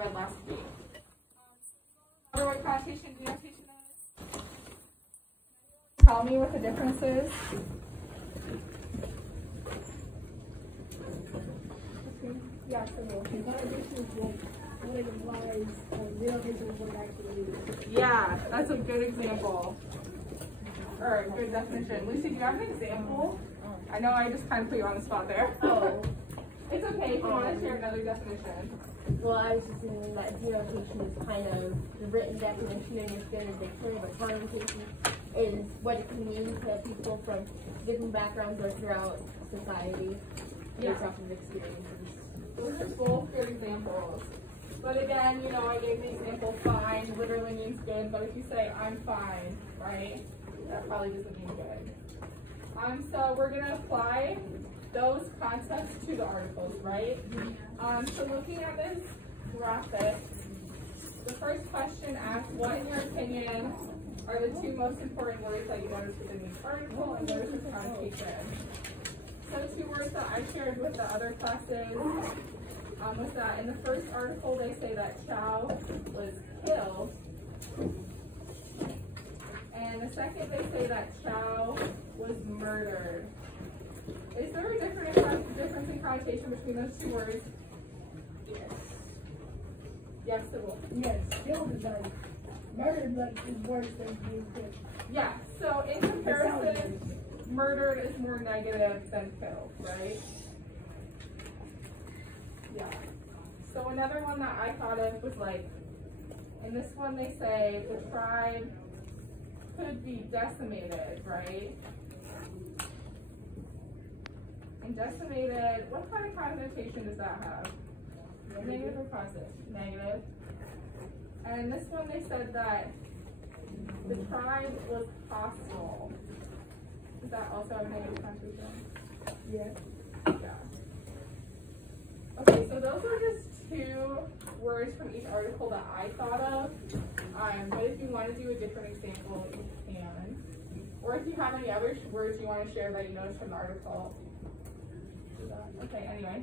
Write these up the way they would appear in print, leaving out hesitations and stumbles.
read last week. What connotation denotation is? Tell me what the difference is. Yeah, yeah, that's a good example. Or a good definition. Lucy, do you have an example? I know I just kind of put you on the spot there. Oh. It's okay if you want to share another definition. Well, I was just saying that denotation is kind of the written definition in your standard dictionary, but connotation is what it can mean to people from different backgrounds or throughout society based off of experiences. Those are both good examples. But again, you know, I gave the example fine literally means good, but if you say I'm fine, right, that probably doesn't mean good. So we're going to apply those concepts to the articles, right? So looking at this graphic, the first question asks, what in your opinion are the two most important words that you notice within each article, and what is its connotation? So two words that I shared with the other classes was that in the first article they say that Chow was killed, and the second they say that Chow was murdered. Is there a difference in connotation between those two words? Yes. Yes, there will. Yes, killed is like, murdered like is worse than being killed. Yeah, so in comparison, murdered is more negative than killed, right? Yeah. So another one that I thought of was like, in this one they say the tribe could be decimated, right? And decimated, what kind of connotation does that have? Negative or positive? Negative. And this one they said that the tribe was hostile. Does that also have a negative connotation? Yes. Yeah. Okay, so those are just two words from each article that I thought of. But if you want to do a different example, you can. Or if you have any other words you want to share that you noticed from the article, do that. Okay, anyway.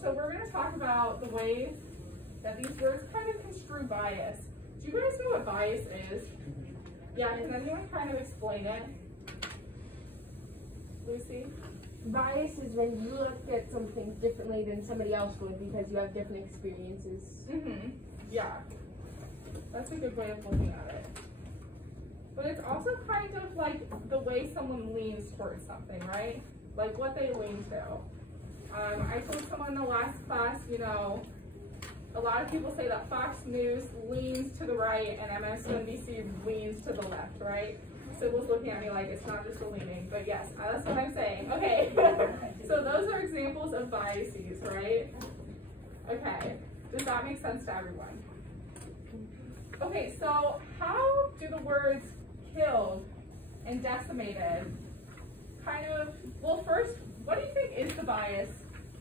So we're going to talk about the ways that these words kind of construe bias. Do you guys know what bias is? Yeah, can anyone kind of explain it? Lucy? Bias is when you look at something differently than somebody else would because you have different experiences. Mm-hmm. Yeah. That's a good way of looking at it. But it's also kind of like the way someone leans towards something, right? Like what they lean to. I told someone in the last class, you know, a lot of people say that Fox News leans to the right and MSNBC leans to the left, right? Sybil's looking at me like it's not just a leaning, but yes, that's what I'm saying. Okay, so those are examples of biases, right? Okay, does that make sense to everyone? Okay, so how do the words killed and decimated kind of, well first, what do you think is the bias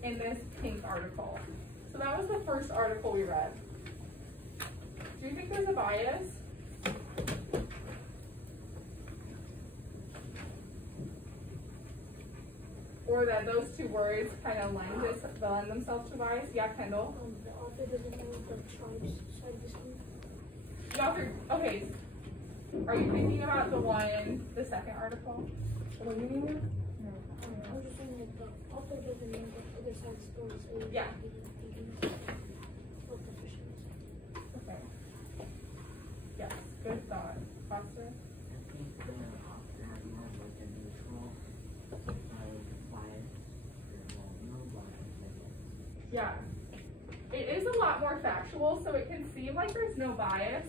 in this pink article? So that was the first article we read. Do you think there's a bias? Or that those two words kind of lend themselves to bias? Yeah, Kendall? The author doesn't know the tribe's side dispute. The author, okay. Are you thinking about the second article? What do you mean? No. I was just saying that the author doesn't know the other side's story, so Yeah. What the fish is. Okay. Yes, good thought. Foster? I think the author has more of like a neutral bias, or no bias, I guess. Yeah. It is a lot more factual, so it can seem like there's no bias.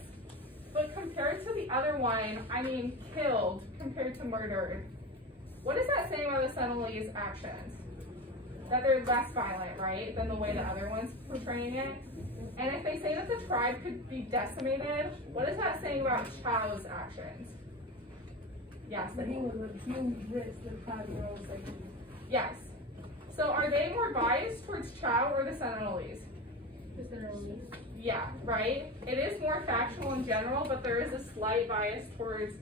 But compared to the other one, I mean killed compared to murdered, what is that saying about the Sentinelese actions? That they're less violent, right, than the way the other one's portraying it? And if they say that the tribe could be decimated, what is that saying about Chow's actions? Yes. But he was risked the 5-year-old second. Yes. So are they more biased towards Chow or the Sentinelese? The Sentinelese. Yeah, right? It is more factual in general, but there is a slight bias towards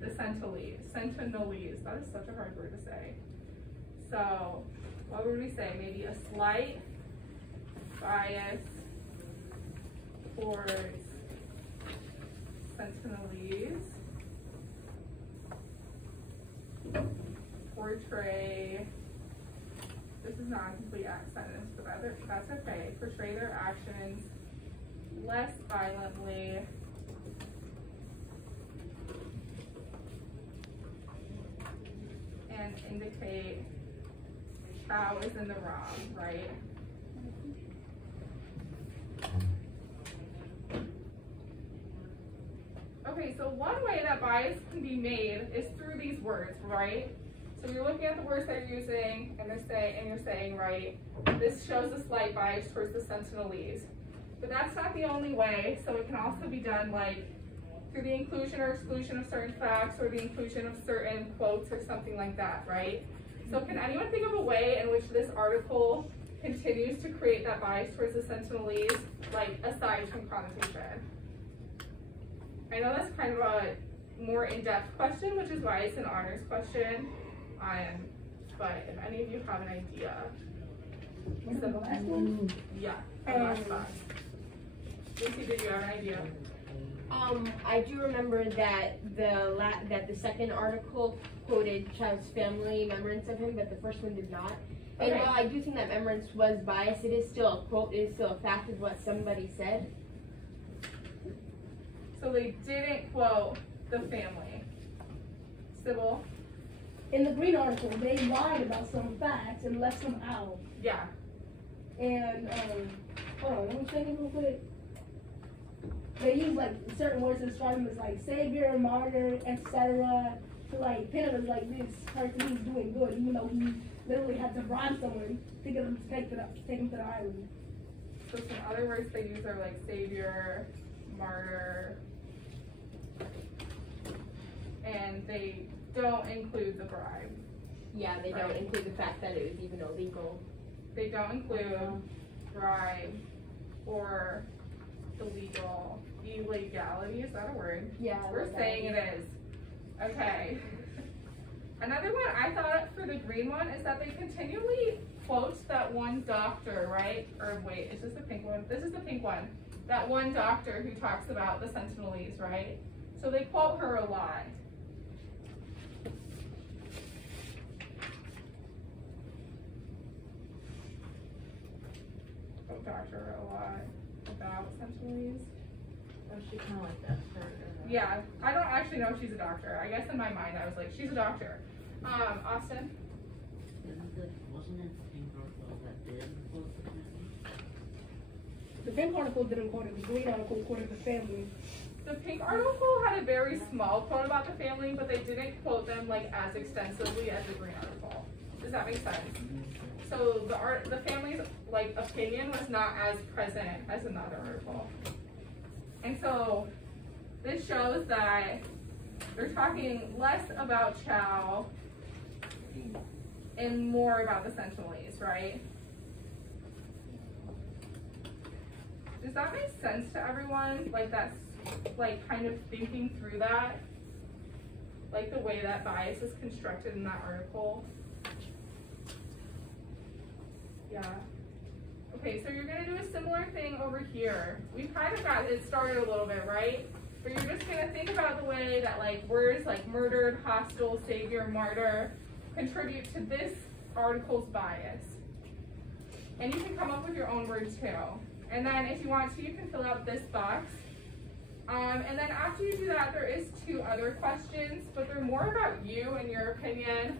the Sentinelese. Sentinelese. That is such a hard word to say. So, what would we say? Maybe a slight bias towards Sentinelese. Portray, this is not a complete sentence, but that's okay. Portray their actions less violently and indicate Chow is in the wrong, right? Okay, so one way that bias can be made is through these words, right? So you're looking at the words they're using, and you're saying, right, this shows a slight bias towards the Sentinelese. But that's not the only way, so it can also be done like through the inclusion or exclusion of certain facts or the inclusion of certain quotes or something like that, right? So can anyone think of a way in which this article continues to create that bias towards the Sentinelese, like aside from connotation? I know that's kind of a more in-depth question, which is why it's an honors question. But if any of you have an idea. The last one? Yeah, the last class. Lucy, did you have an idea? I do remember that the second article quoted Child's family remembrance of him, but the first one did not. And Okay. while I do think that remembrance was biased, it is still a quote, it is still a fact of what somebody said. So they didn't quote the family. Sybil? In the green article, they lied about some facts and left some out. Yeah. And, hold on, let me think real quick. They use like certain words to describe him as like savior, martyr, etc. to like pin him as like this person who's doing good, even though he literally had to bribe someone to get him to take him to the island. So some other words they use are like savior, martyr, and they don't include the bribe. Yeah, they don't Right. include the fact that it was even illegal. They don't include bribe or illegality. Is that a word? Yeah. We're saying it is. Okay. Another one I thought for the green one is that they continually quote that one doctor, right? Or wait, is this the pink one? This is the pink one. That one doctor who talks about the Sentinelese, right? So they quote her a lot. Quote doctor a lot about Sentinelese. Or she kind of like that for Yeah, I don't actually know if she's a doctor. I guess in my mind I was like, she's a doctor. Austin? Wasn't it the pink article that did quote the family? The pink article didn't quote it, the green article quoted the family. The pink article had a very small quote about the family, but they didn't quote them like as extensively as the green article. Does that make sense? So the family's like opinion was not as present as another article. And so this shows that they're talking less about Chow and more about the Sentinelese, right? Does that make sense to everyone? Like that's like kind of thinking through that? Like the way that bias is constructed in that article? Yeah. Okay, so you're gonna do a similar thing over here. We've kind of got it started a little bit, right? But you're just gonna think about the way that like words like murdered, hostile, savior, martyr contribute to this article's bias. And you can come up with your own words too. And then if you want to, you can fill out this box. And then after you do that, there is 2 other questions, but they're more about you and your opinion.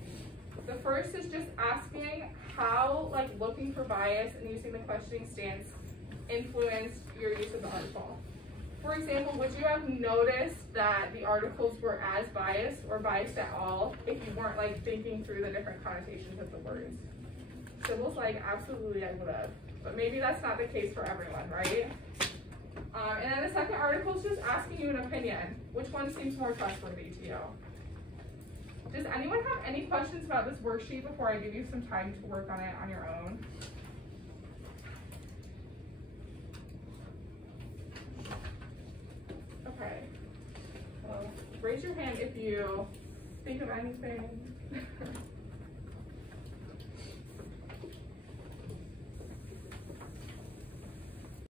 The first is just asking how like looking for bias and using the questioning stance influenced your use of the article. For example, would you have noticed that the articles were as biased or biased at all if you weren't like thinking through the different connotations of the words? Sybil's like, absolutely I would have. But maybe that's not the case for everyone, right? And then the second article is just asking you an opinion. Which one seems more trustworthy to you? Does anyone have any questions about this worksheet before I give you some time to work on it on your own? Okay. Well, raise your hand if you think of anything.